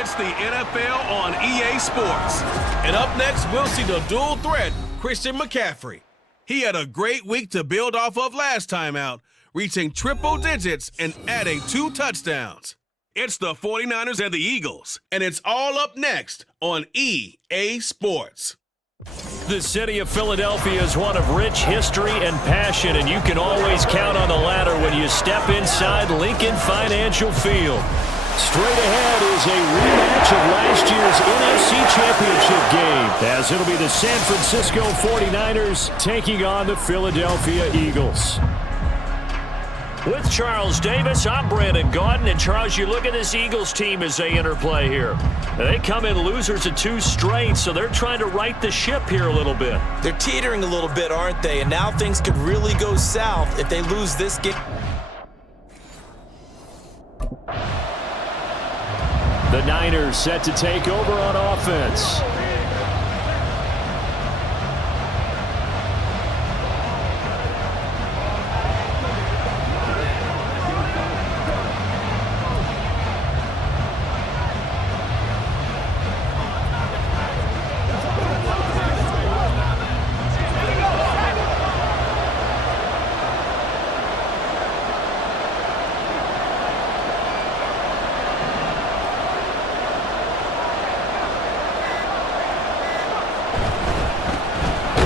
It's the NFL on EA Sports. And up next, we'll see the dual threat, Christian McCaffrey. He had a great week to build off of last time out, reaching triple digits and adding 2 touchdowns. It's the 49ers and the Eagles, and it's all up next on EA Sports. The city of Philadelphia is one of rich history and passion, and you can always count on the latter when you step inside Lincoln Financial Field. Straight ahead is a rematch of last year's NFC Championship game, as it'll be the San Francisco 49ers taking on the Philadelphia Eagles. With Charles Davis, I'm Brandon Gaudin. And Charles, you look at this Eagles team as they interplay here. They come in losers of 2 straight, so they're trying to right the ship here a little bit. They're teetering a little bit, aren't they? And now things could really go south if they lose this game. The Niners set to take over on offense.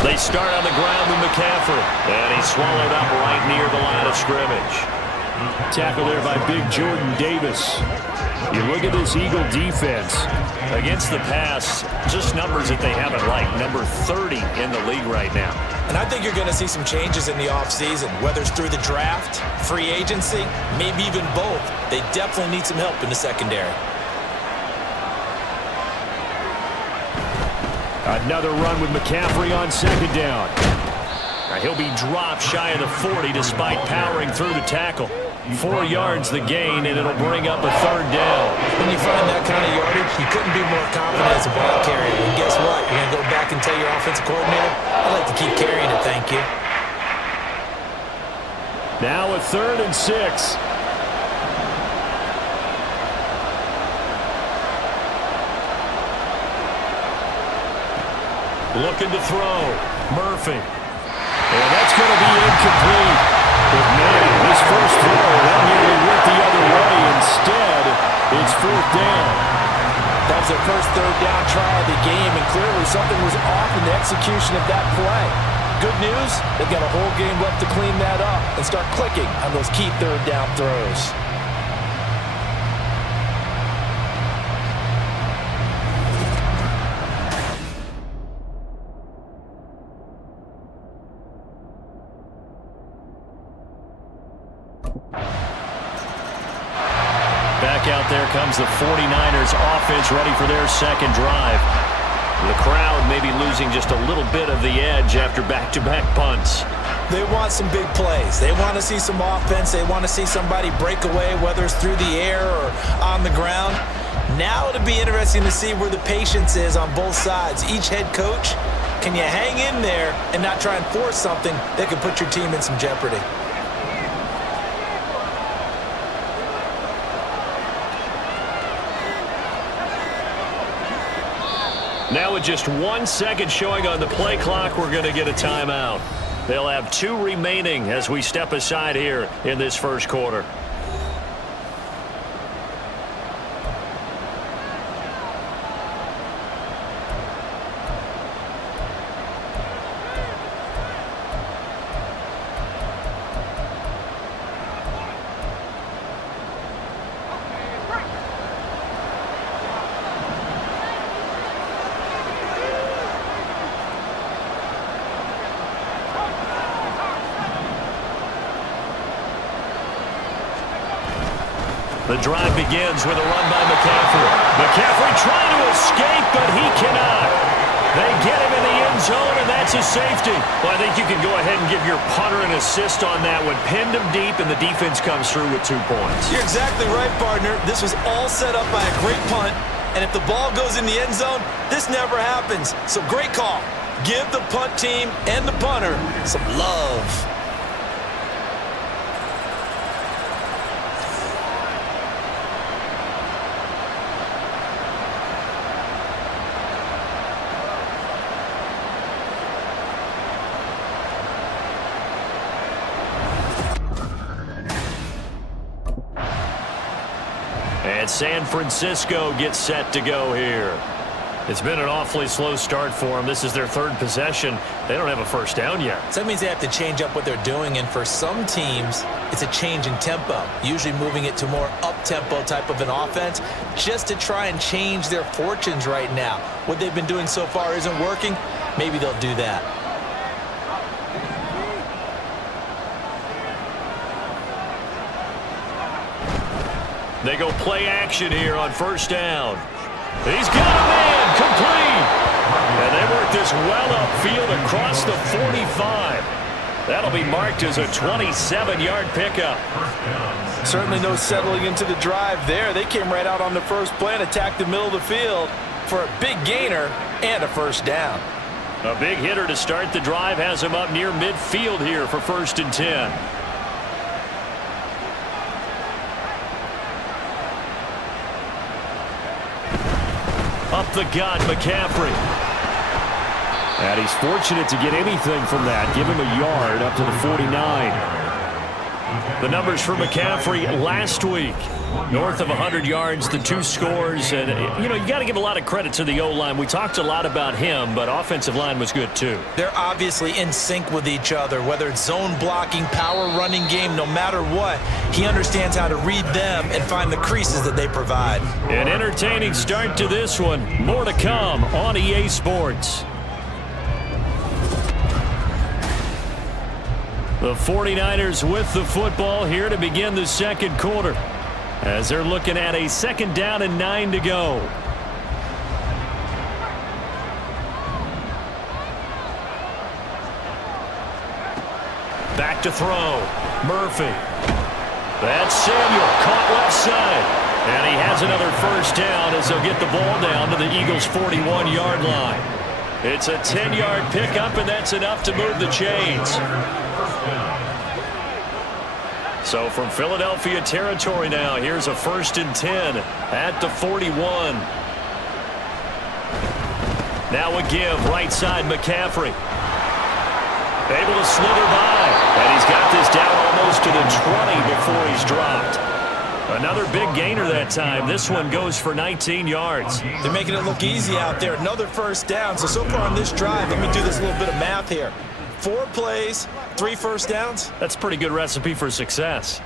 They start on the ground with McCaffrey, and he's swallowed up right near the line of scrimmage. Tackle there by Big Jordan Davis. You look at this Eagle defense. Against the pass, just numbers that they haven't liked. Number 30 in the league right now. And I think you're going to see some changes in the offseason, whether it's through the draft, free agency, maybe even both. They definitely need some help in the secondary. Another run with McCaffrey on second down. He'll be dropped shy of the 40 despite powering through the tackle. 4 yards the gain, and it'll bring up a 3rd down. When you find that kind of yardage, you couldn't be more confident as a ball carrier. And guess what? You're going to go back and tell your offensive coordinator, I'd like to keep carrying it, thank you. Now a 3rd and 6. Looking to throw. Murphy. And that's going to be incomplete. But man, his first throw, that nearly went the other way. Instead, it's 4th down. That was their first 3rd down try of the game, and clearly something was off in the execution of that play. Good news, they've got a whole game left to clean that up and start clicking on those key 3rd down throws. Back out there comes the 49ers offense ready for their second drive. The crowd may be losing just a little bit of the edge after back-to-back punts. They want some big plays. They want to see some offense. They want to see somebody break away, whether it's through the air or on the ground. Now it'll be interesting to see where the patience is on both sides. Each head coach, can you hang in there and not try and force something that could put your team in some jeopardy? Now with just 1 second showing on the play clock, we're going to get a timeout. They'll have 2 remaining as we step aside here in this first quarter. The drive begins with a run by McCaffrey. McCaffrey trying to escape, but he cannot. They get him in the end zone, and that's a safety. Well, I think you can go ahead and give your punter an assist on that one. Pinned him deep, and the defense comes through with 2 points. You're exactly right, partner. This was all set up by a great punt, and if the ball goes in the end zone, this never happens. So great call. Give the punt team and the punter some love. And San Francisco gets set to go here. It's been an awfully slow start for them. This is their third possession. They don't have a first down yet. So that means they have to change up what they're doing, and for some teams, it's a change in tempo, usually moving it to more up-tempo type of an offense just to try and change their fortunes right now. What they've been doing so far isn't working. Maybe they'll do that. They go play action here on first down. He's got a man, complete. And they work this well upfield across the 45. That'll be marked as a 27-yard pickup. Certainly no settling into the drive there. They came right out on the first play and attacked the middle of the field for a big gainer and a first down. A big hitter to start the drive has him up near midfield here for 1st and 10. Up the gut, McCaffrey. And he's fortunate to get anything from that. Give him a yard up to the 49. The numbers for McCaffrey last week. North of 100 yards, the 2 scores. And, you know, you got to give a lot of credit to the O-line. We talked a lot about him, but offensive line was good too. They're obviously in sync with each other, whether it's zone blocking, power running game, no matter what. He understands how to read them and find the creases that they provide. An entertaining start to this one. More to come on EA Sports. The 49ers with the football here to begin the second quarter, as they're looking at a 2nd down and 9 to go. Back to throw. Murphy. That's Samuel, caught left side. And he has another first down as they'll get the ball down to the Eagles' 41-yard line. It's a 10-yard pickup, and that's enough to move the chains. So from Philadelphia territory now, here's a 1st and 10 at the 41. Now a give, right side McCaffrey. Able to slither by, and he's got this down almost to the 20 before he's dropped. Another big gainer that time. This one goes for 19 yards. They're making it look easy out there. Another first down. So far on this drive, let me do this little bit of math here. 4 plays, 3 first downs. That's a pretty good recipe for success.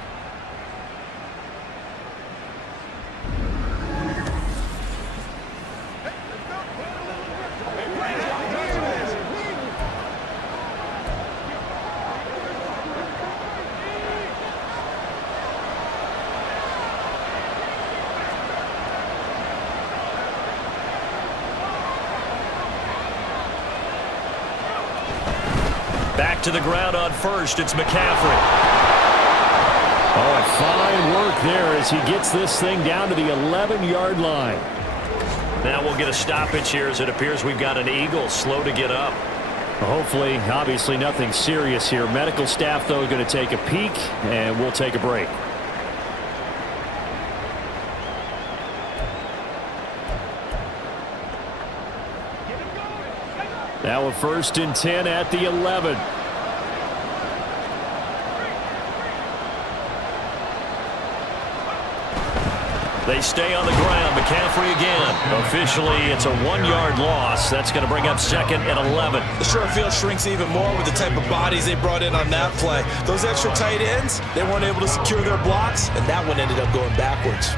Back to the ground on first. It's McCaffrey. Oh, fine work there as he gets this thing down to the 11-yard line. Now we'll get a stoppage here as it appears we've got an Eagle slow to get up. Hopefully, obviously nothing serious here. Medical staff, though, going to take a peek, and we'll take a break. Now a 1st and 10 at the 11. They stay on the ground. McCaffrey again. Officially, it's a 1-yard loss. That's going to bring up 2nd and 11. The short field shrinks even more with the type of bodies they brought in on that play. Those extra tight ends, they weren't able to secure their blocks, and that one ended up going backwards.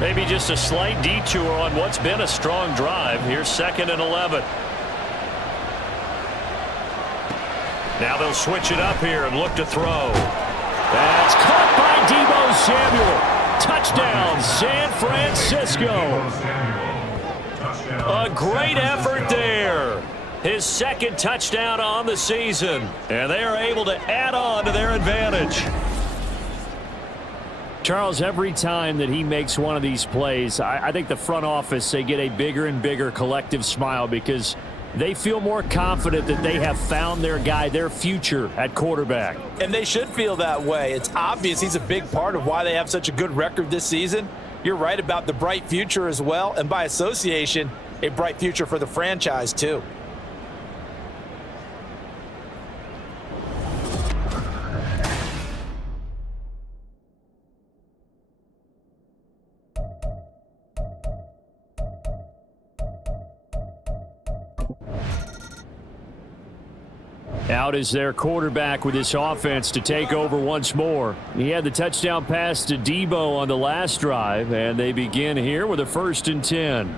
Maybe just a slight detour on what's been a strong drive. Here's 2nd and 11. Now they'll switch it up here and look to throw. That's caught by Deebo Samuel. Touchdown, San Francisco. A great effort there. His 2nd touchdown on the season. And they are able to add on to their advantage. Charles, every time that he makes one of these plays, I think the front office, they get a bigger and bigger collective smile because they feel more confident that they have found their guy, their future at quarterback. And they should feel that way. It's obvious he's a big part of why they have such a good record this season. You're right about the bright future as well. And by association, a bright future for the franchise, too. Out is their quarterback with this offense to take over once more. He had the touchdown pass to Debo on the last drive, and they begin here with a 1st and 10.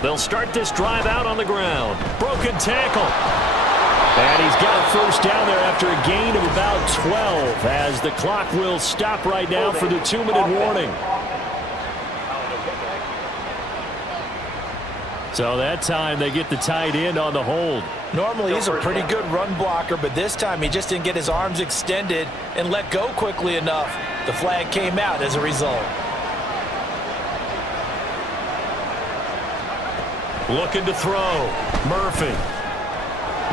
They'll start this drive out on the ground. Broken tackle. And he's got a 1st down there after a gain of about 12 as the clock will stop right now for the 2-minute warning. So that time they get the tight end on the hold. Normally he's a pretty good run blocker, but this time he just didn't get his arms extended and let go quickly enough. The flag came out as a result. Looking to throw. Murphy.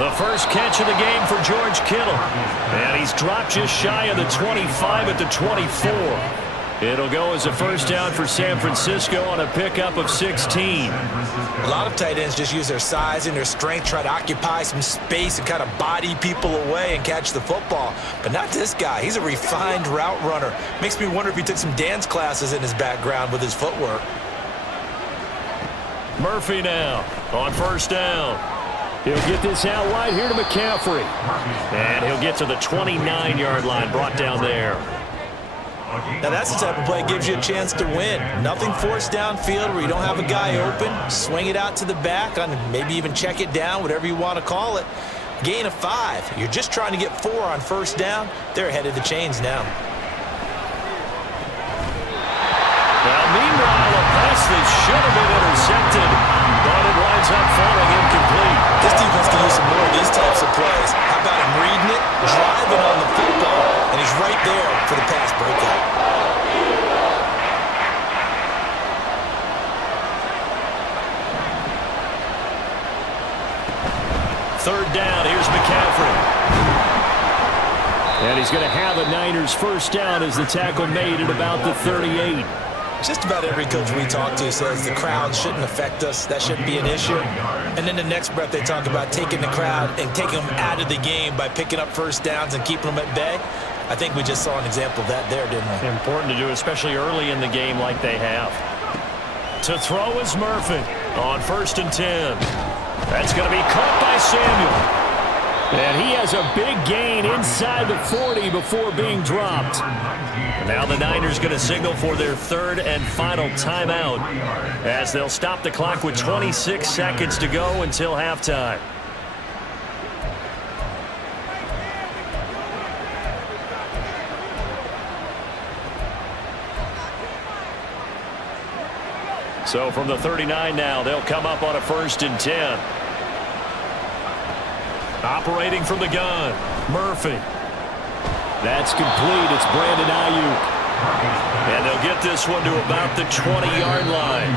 The first catch of the game for George Kittle. And he's dropped just shy of the 25 at the 24. It'll go as a 1st down for San Francisco on a pickup of 16. A lot of tight ends just use their size and their strength, try to occupy some space and kind of body people away and catch the football. But not this guy. He's a refined route runner. Makes me wonder if he took some dance classes in his background with his footwork. Murphy now on 1st down. He'll get this out wide here to McCaffrey. And he'll get to the 29-yard line, brought down there. Now that's the type of play that gives you a chance to win. Nothing forced downfield where you don't have a guy open. Swing it out to the back, on maybe even check it down, whatever you want to call it. Gain of 5. You're just trying to get 4 on 1st down. They're ahead of the chains now. Well, meanwhile, a pass that should have been intercepted, but it winds up falling incomplete. This defense can use some more of these types of plays. How about him reading it, driving on the football, and he's right there for the pass breakout. Third down, here's McCaffrey. And he's going to have a Niners 1st down as the tackle made at about the 38. Just about every coach we talk to says the crowd shouldn't affect us. That shouldn't be an issue. And then the next breath they talk about taking the crowd and taking them out of the game by picking up 1st downs and keeping them at bay. I think we just saw an example of that there, didn't we? Important to do, especially early in the game like they have. To throw is Murphy on 1st and 10. That's going to be caught by Samuel. And he has a big gain inside the 40 before being dropped. Now the Niners going to signal for their 3rd and final timeout as they'll stop the clock with 26 seconds to go until halftime. So from the 39 now, they'll come up on a 1st and 10. Operating from the gun, Murphy. That's complete. It's Brandon Ayuk. And they'll get this one to about the 20-yard line.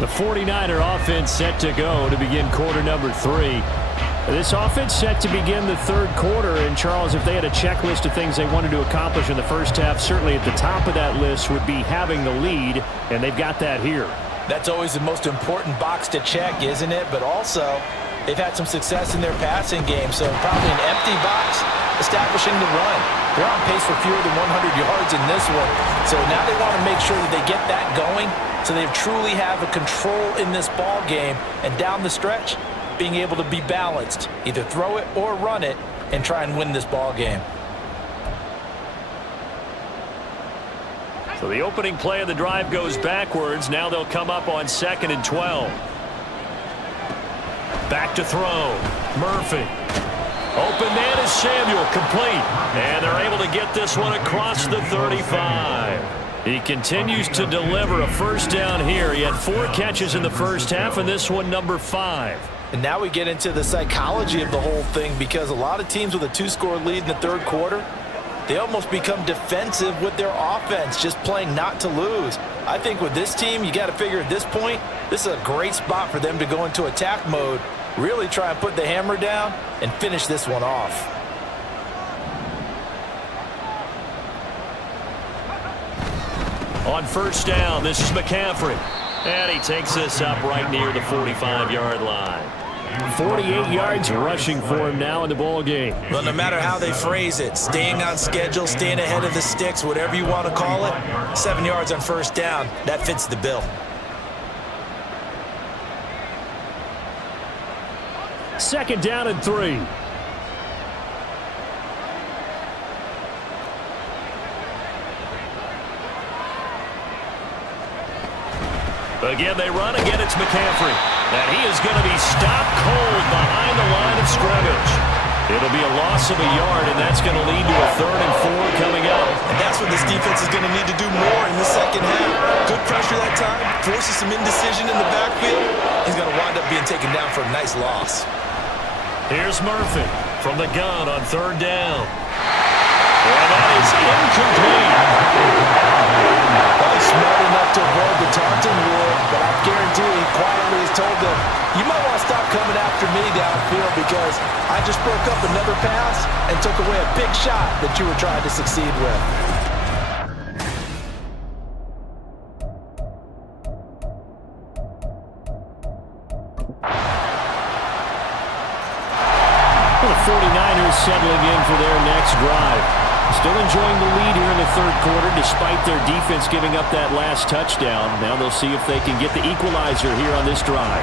The 49er offense set to go to begin quarter number 3. This offense set to begin the 3rd quarter. And, Charles, if they had a checklist of things they wanted to accomplish in the first half, certainly at the top of that list would be having the lead, and they've got that here. That's always the most important box to check, isn't it? But also, they've had some success in their passing game, so probably an empty box establishing the run. They're on pace for fewer than 100 yards in this one. So now they want to make sure that they get that going so they truly have a control in this ball game, and down the stretch, being able to be balanced, either throw it or run it, and try and win this ball game. So the opening play of the drive goes backwards. Now they'll come up on 2nd and 12. Back to throw. Murphy. Open man is Samuel, complete. And they're able to get this one across the 35. He continues to deliver a first down here. He had 4 catches in the first half, and this one number 5. And now we get into the psychology of the whole thing, because a lot of teams with a 2-score lead in the third quarter, they almost become defensive with their offense, just playing not to lose. I think with this team, you got to figure at this point, this is a great spot for them to go into attack mode, really try and put the hammer down and finish this one off. On first down, this is McCaffrey. And he takes this up right near the 45-yard line. 48 yards rushing for him now in the ball game. Well, no matter how they phrase it, staying on schedule, staying ahead of the sticks, whatever you want to call it, 7 yards on first down, that fits the bill. Second down and 3. Again, they run. Again, it's McCaffrey. And he is going to be stopped cold behind the line of scrimmage. It'll be a loss of a yard, and that's going to lead to a 3rd and 4 coming up. And that's what this defense is going to need to do more in the second half. Good pressure that time, forces some indecision in the backfield. He's going to wind up being taken down for a nice loss. Here's Murphy from the gun on 3rd down. And that is incomplete. He's smart enough to avoid the taunting rule, but I guarantee he quietly has told them, you might want to stop coming after me downfield because I just broke up another pass and took away a big shot that you were trying to succeed with. The 49ers settling in for their next drive. Still enjoying the lead here in the third quarter despite their defense giving up that last touchdown. Now they'll see if they can get the equalizer here on this drive.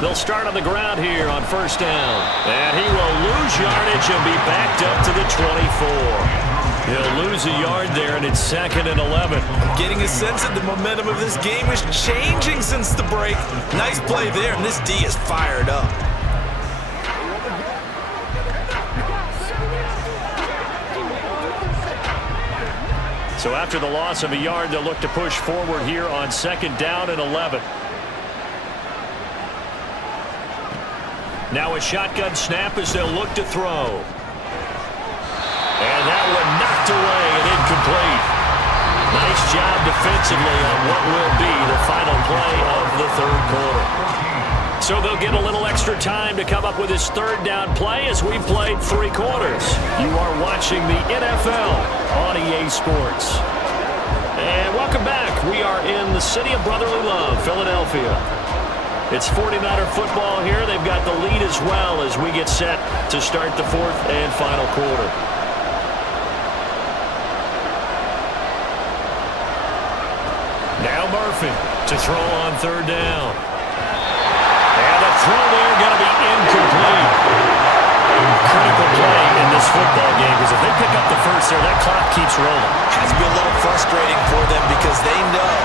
They'll start on the ground here on first down. And he will lose yardage and be backed up to the 24. He'll lose a yard there, and it's 2nd and 11. I'm getting a sense that the momentum of this game is changing since the break. Nice play there, and this D is fired up. So after the loss of a yard, they'll look to push forward here on 2nd down and 11. Now a shotgun snap as they'll look to throw. And that one knocked away and incomplete. Nice job defensively on what will be the final play of the third quarter. So they'll get a little extra time to come up with his 3rd down play as we played 3 quarters. You are watching the NFL on EA Sports. And welcome back. We are in the city of brotherly love, Philadelphia. It's 49er football here. They've got the lead as well as we get set to start the 4th and final quarter. Now Murphy to throw on 3rd down. And the throw there going to be incomplete. Critical play in this football game because if they pick up the first there, that clock keeps rolling. Has to be a little frustrating for them because they know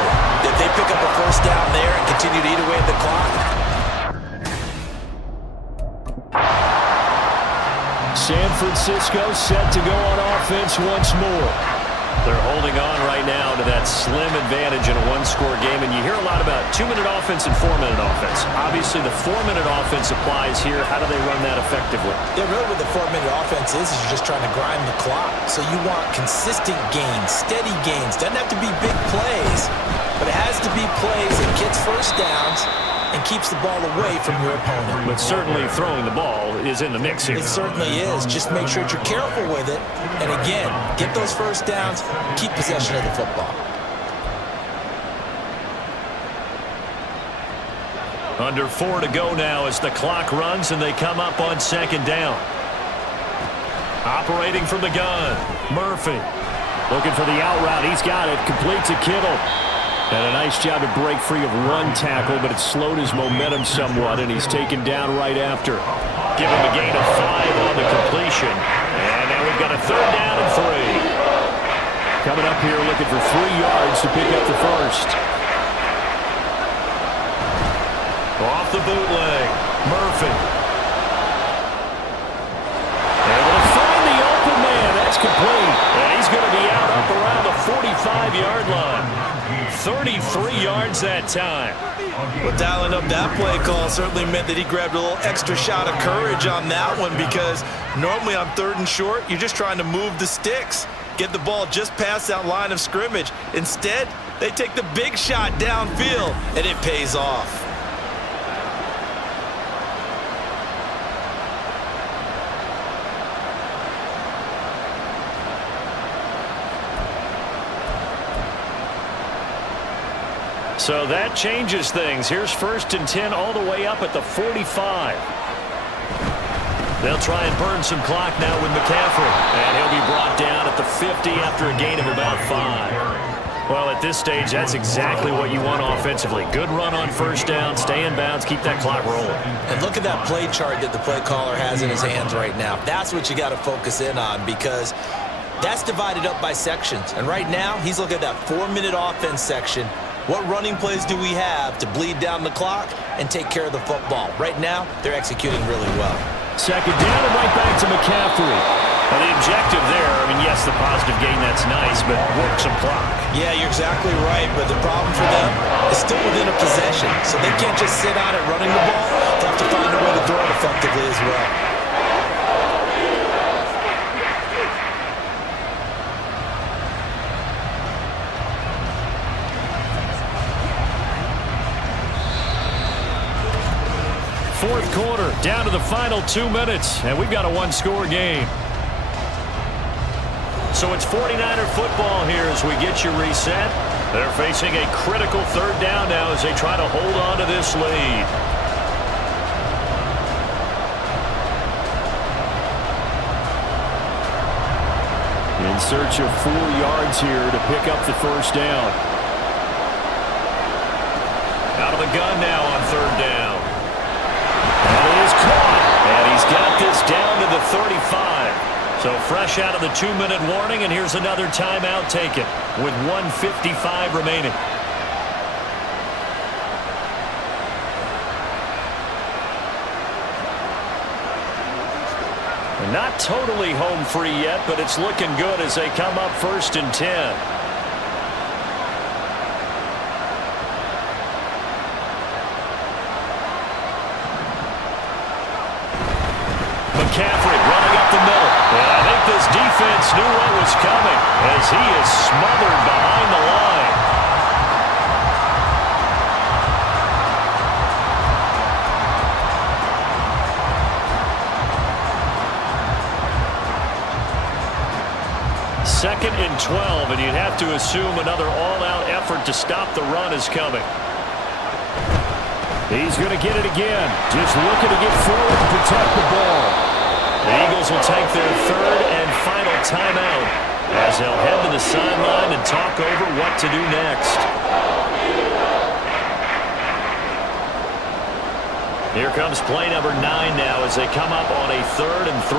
that if they pick up a first down there and continue to eat away at the clock. San Francisco set to go on offense once more. They're holding on right now to that slim advantage in a 1-score game, and you hear a lot about 2-minute offense and 4-minute offense. Obviously, the 4-minute offense applies here. How do they run that effectively? Yeah, really what the 4-minute offense is you're just trying to grind the clock. So you want consistent gains, steady gains. Doesn't have to be big plays, but it has to be plays that gets first downs and keeps the ball away from your opponent. But certainly throwing the ball is in the mix here. It certainly is. Just make sure that you're careful with it. And again, get those first downs, keep possession of the football. Under 4 to go now as the clock runs and they come up on 2nd down. Operating from the gun, Murphy. Looking for the out route. He's got it. Complete to Kittle. And a nice job to break free of 1 tackle, but it slowed his momentum somewhat, and he's taken down right after. Give him a gain of 5 on the completion. And now we've got a coming up here looking for 3 yards to pick up the first. Off the bootleg, Murphy. Able to find the open man. That's complete. And he's going to be out up around the 45-yard line. 33 yards that time. Well, dialing up that play call certainly meant that he grabbed a little extra shot of courage on that one, because normally on 3rd and short, you're just trying to move the sticks, get the ball just past that line of scrimmage. Instead, they take the big shot downfield, and it pays off. So that changes things. Here's 1st and 10 all the way up at the 45. They'll try and burn some clock now with McCaffrey. And he'll be brought down at the 50 after a gain of about 5. Well, at this stage, that's exactly what you want offensively. Good run on 1st down, stay in bounds, keep that clock rolling. And look at that play chart that the play caller has in his hands right now. That's what you got to focus in on, because that's divided up by sections. And right now, he's looking at that 4-minute offense section. What running plays do we have to bleed down the clock and take care of the football? Right now, they're executing really well. 2nd down and right back to McCaffrey. Well, the objective there, I mean, yes, the positive gain, that's nice, but work some clock. Yeah, you're exactly right, but the problem for them is still within a possession, so they can't just sit on it running the ball. They have to find a way to throw it effectively as well. Fourth quarter, down to the final 2 minutes, and we've got a 1-score game. So it's 49er football here as we get you reset. They're facing a critical 3rd down now as they try to hold on to this lead. In search of 4 yards here to pick up the 1st down. Out of the gun now on 3rd down. And it is caught, and he's got this down to the 35. So fresh out of the 2-minute warning, and here's another timeout taken with 1:55 remaining. They're not totally home free yet, but it's looking good as they come up 1st and 10. McCaffrey running up the middle. And I think this defense knew what was coming as he is smothered behind the line. Second and 12, and you'd have to assume another all-out effort to stop the run is coming. He's going to get it again. Just looking to get forward and protect the ball. The Eagles will take their 3rd and final timeout as they'll head to the sideline and talk over what to do next. Here comes play number 9 now as they come up on a 3rd and 3.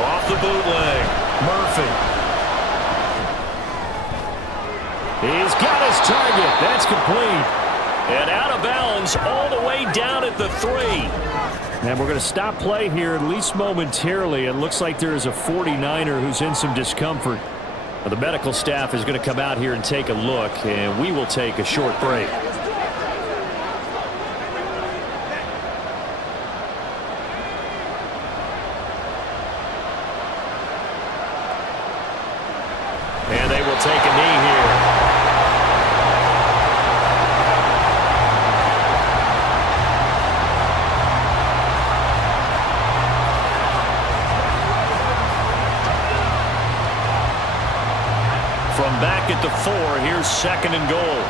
Off the bootleg, Murphy. He's got his target. That's complete. And out of bounds all the way down at the 3. And we're going to stop play here, at least momentarily. It looks like there is a 49er who's in some discomfort. Well, the medical staff is going to come out here and take a look, and we will take a short break. And they will take a knee here. From back at the 4, here's 2nd and goal.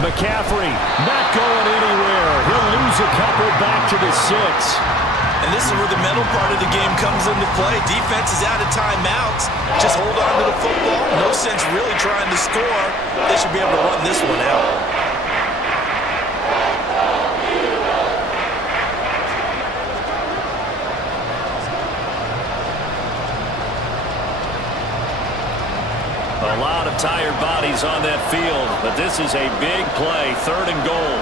McCaffrey not going anywhere. He'll lose a couple back to the 6. And this is where the mental part of the game comes into play. Defense is out of timeouts. Just hold on to the football. No sense really trying to score. They should be able to run this one out. field, but this is a big play, 3rd and goal.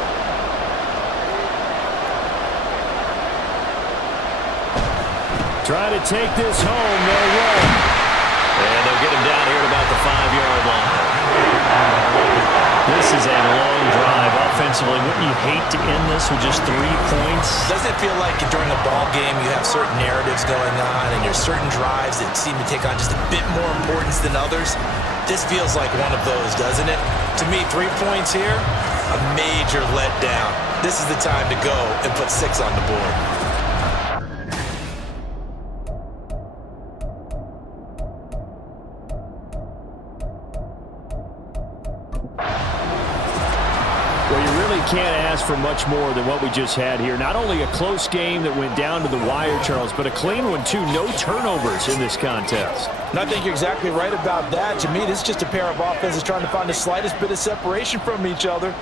Try to take this home, they'll run. And they'll get him down here at about the 5-yard line. This is a long drive offensively. Wouldn't you hate to end this with just 3 points? Doesn't it feel like during a ball game you have certain narratives going on and there's certain drives that seem to take on just a bit more importance than others? This feels like one of those, doesn't it? To me, 3 points here, a major letdown. This is the time to go and put 6 on the board. Well, you really can't ask for much more than what we just had here. Not only a close game that went down to the wire, Charles, but a clean one, too. No turnovers in this contest. And I think you're exactly right about that. To me, this is just a pair of offenses trying to find the slightest bit of separation from each other.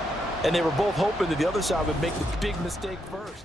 And they were both hoping that the other side would make the big mistake first.